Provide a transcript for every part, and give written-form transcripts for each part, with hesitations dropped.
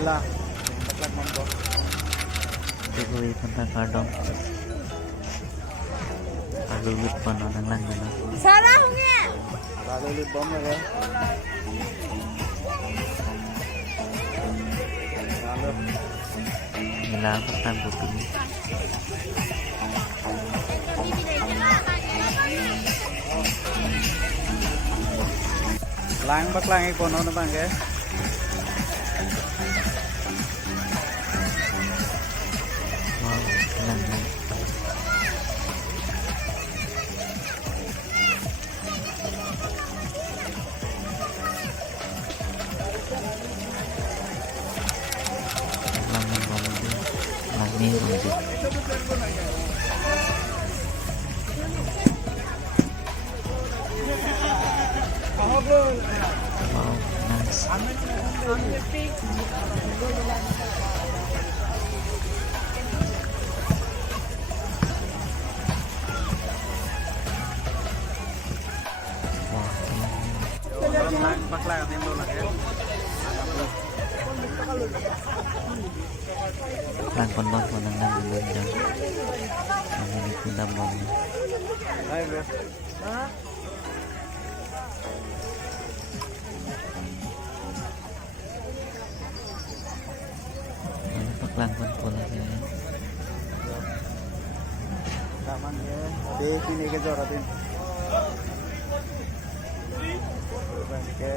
Nila Paklang Mambo Dugui Panta Kardong Alulit pa no nang lang na Sarah Hunge Lalulit bom lagi Lalu Nila Patang Bupin Lang Paklang Ikono na bang ke Wow lang na Lang ng bawang din Lang ni Ronji Wow nice Wow Lang Paklang Nimbo lagi Lang kon bang kon nang lang dun dyan Ang hindi ko damang Hai bro Ano Paklang kon po lagi Taman ke Dek ini ke joratin Bang ke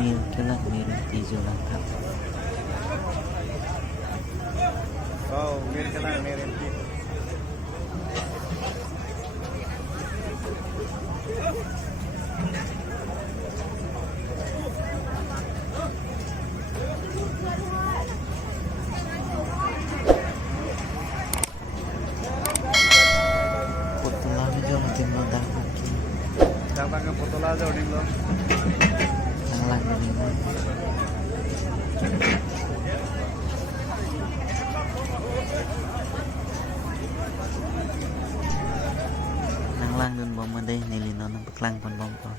Meal ke lang meron tijo lang ta Oh mir ke lang mir enti Putula medyo matin mo dahil Datang ke Putola aja uding lo Nang lang din mo Nang lang dun bom mo day nilino ng Paklang kon bom ko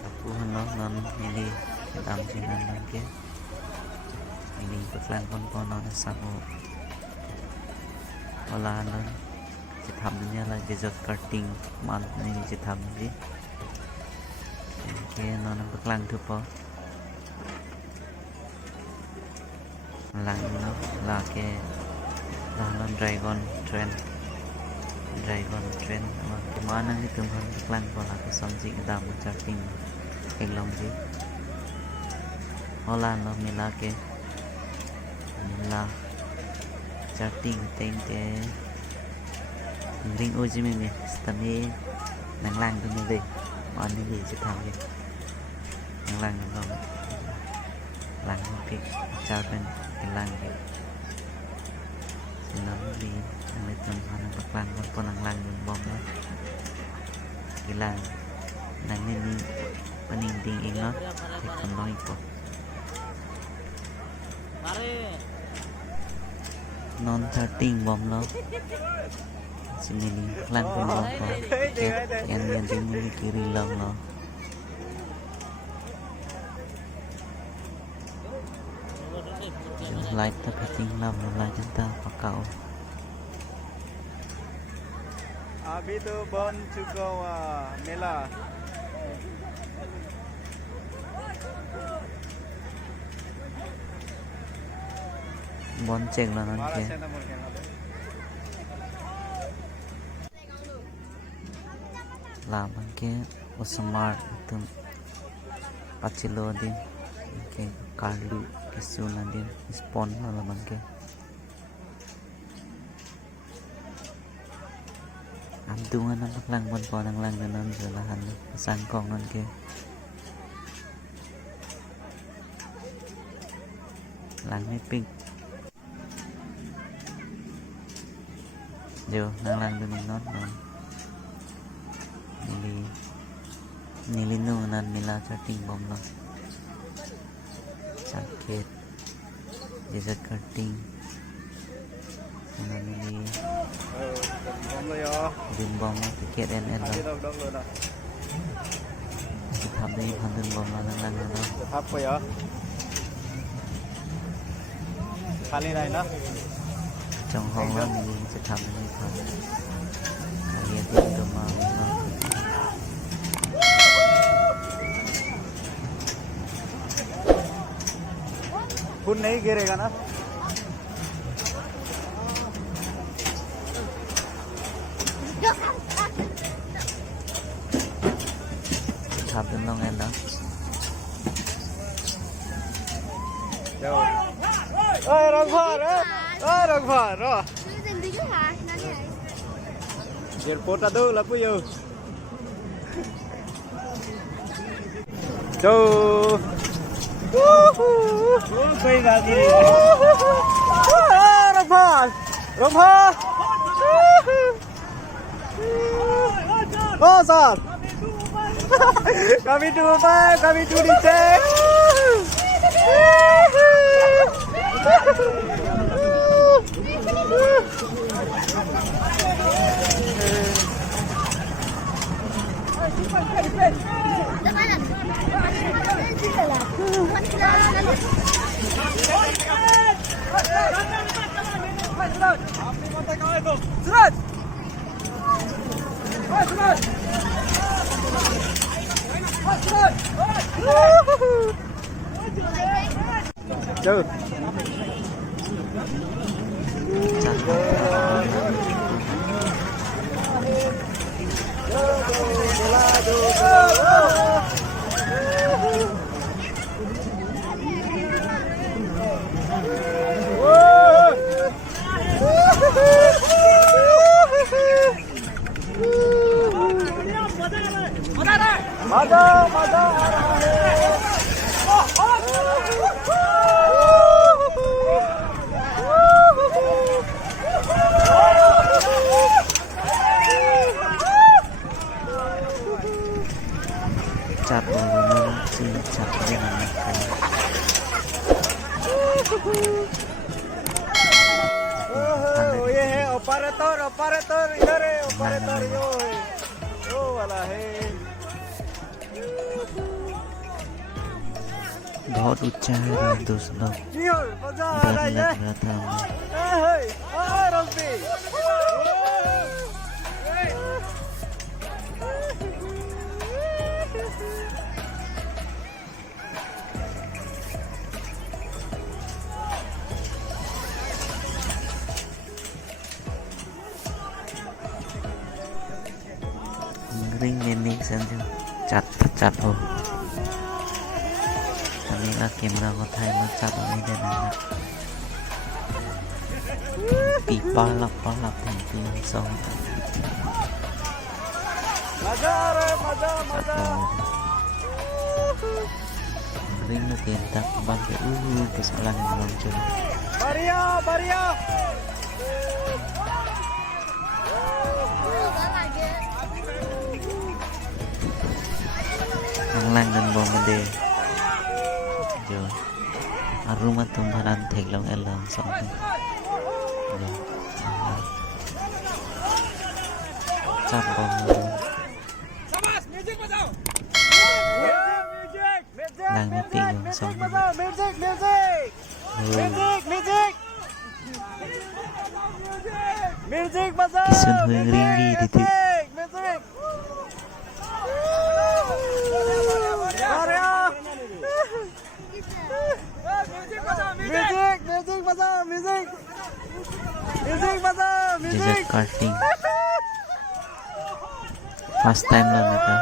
Tapuhan no non nili dam sinan lang ke Nili Paklang kon po no sa mo Wala nun Chỉ thầm nha là cái giật cutting mà này chỉ thầm gì kia nó bật lăng thứ phó lăng nó là cái là nó dragon trend mà cái má nó cái tương hơn bật lăng còn là cái sóng gì cái đào một cutting cái lông gì Holland nó mình là cái là cutting tên cái ring oji me stami nang lang tu me on ni je tham ye nang lang no lang pik chao pen lang ye sinan di nang le tam han lang pon nang lang bom no lang nang ni paning ding ing no ti kon noi ko non 13 bom no sini lang pun bom ko yang di kiri lang no light tapi tinglam light jenta pakau Abi tu bon cuko Mela bon ceng lah Mara nanti senda murken lah bangke osmar itu pacilo din ke karlu kisuna din spawn lah bangke antungan ang Paklang pon po nang lang ganon sa lahan sangkong nun ke lang may pink jo nang lang ganon non nilinunan nila sa tingbom lang sakit desert cutting nili Bom rồi à. Đừng bom nó ticket en en Đi rồi đâu đâu rồi nè.จะทำได้พันหนึ่งบอมมาลังๆแล้วเนาะ จะพับไปเหรอ Kali này nó. จองห้องแล้วมีจะทำได้ไหมครับเรียนที่ตัวมาเนาะ full नहीं गिरेगा ना. ทำเป็นน้องแอนแล้ว Đâu. Ơi rong phở đó. Ơi rong phở đó. Airport ada lah pu yo. Châu. Quay vào gì? Rong phở. Rong phở. Oh sao? Kami tu di cek. Chưa. จัดMada आ रहा है.จัดโอ้โหจีจัดเรื่องอะไรกัน ये है operator इधर है operator यो है वो वाला है. बहुत ऊंचा है दोस्तों यो मजा आ डर रहा लग है. रहा था रॉबी. रिंग नेमिंग संजूจัดโอ้ตอนนี้ก็เกมเราก็ไทยมาจัดตรงนี้ได้แล้วนะปีป้อนหลับถึงปีสอง मजा आ रहा है मजा จัด मजा. โอ้ริงมาเกมตักบางke kesalahan muncul बढ़िया. lang dan bom mende jo aruma tumharan thek long elang song jo chap bom lang mi pi long song Music masa. isun hui ring di ti Desert karting first time lo neta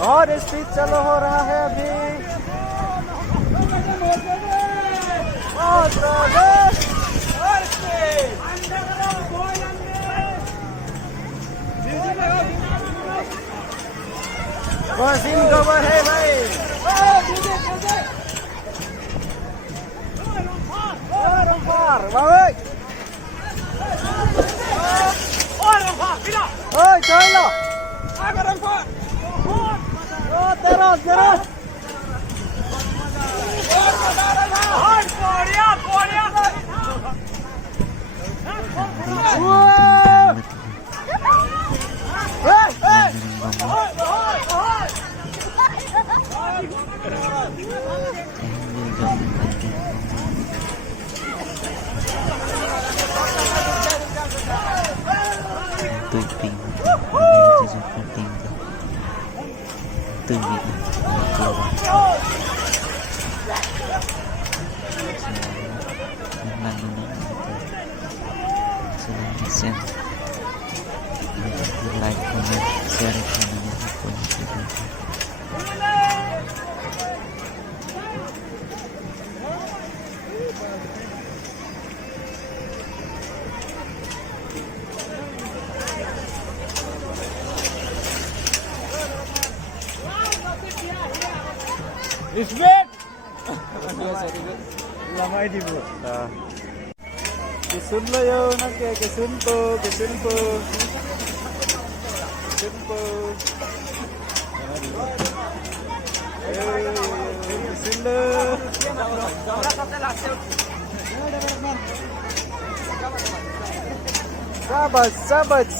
बहुत speed चलो हो रहा है अभी. बहुत Bosin cover hai bhai. Rampar, bhai. Oi, chalo. Aga rampar. Oh, teros. Tươi pin chỉ dùng con pin tươi vị tiêu làm nó xem like comment share Isbet. Lama di bu. Kisun lo yo nak ke kisun po. Kisun lo.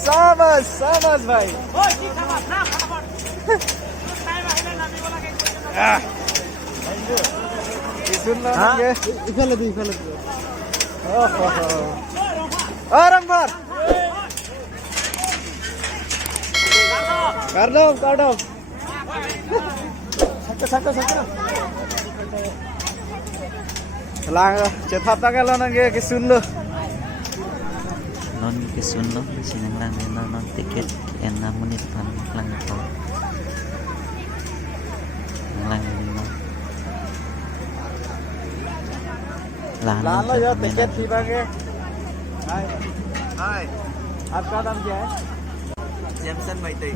Sabas bhai. Kisun lo nak ke. Ikhale di. Oh, Rampar. Kardom. Saka. Lang, cethap tagal lo nak ke kisun lo. Non kisun lo sinang lang non tiket en 6 menit pan lang ito. Lang no. लाल लो यो ticket थी बागे हाय आपका नाम क्या है Jamieson मैते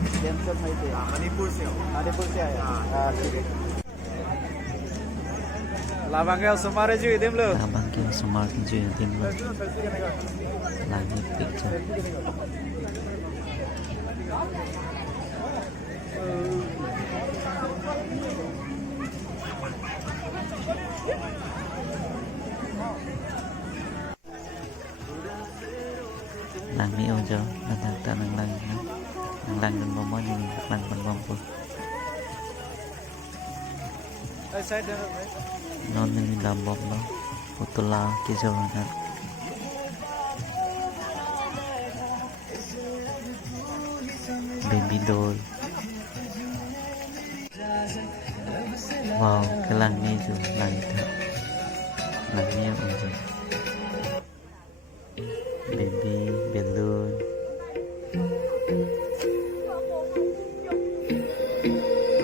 मणिपुर से हो आया हां ठीक है लाबांगे सुमारे जी इदम लो Abang kau semar kerja tim lo lagi picture lang ni ojo natata ng lang ng momo ni lang pangwampo side है non ni lambok lo putula kizoranat baby doll wow cái lang ni ju lang thật lang ni ojo baby balloon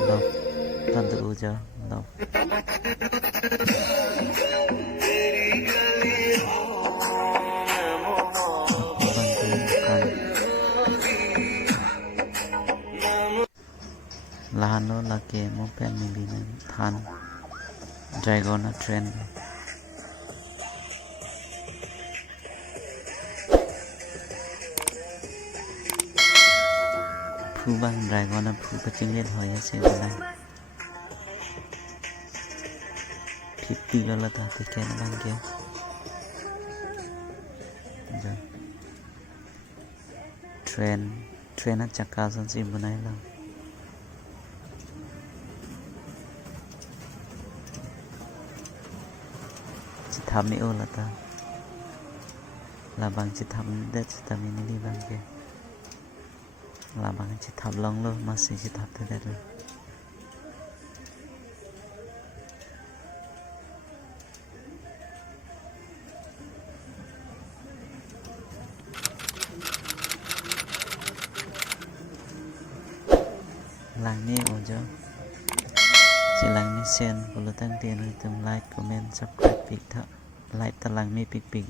love tante uja love lahano laki mo pen mibinan than dragona trend phu bang dragona phu paching let hoya se bala 50 lo la ta te ken bang ke ja train chakka san si banai la chỉ thầm mi ô là ta là bằng chỉ thầm đất chỉ thầm mi đi bằng kia là bằng chỉ thầm long luôn mà chỉ thầm thế đấy rồi làng nghe ổn chưa chỉ làng nghe xem của lo tăng tiền rồi tầm like comment subscribe pic thợ like ta làng nghe pic pic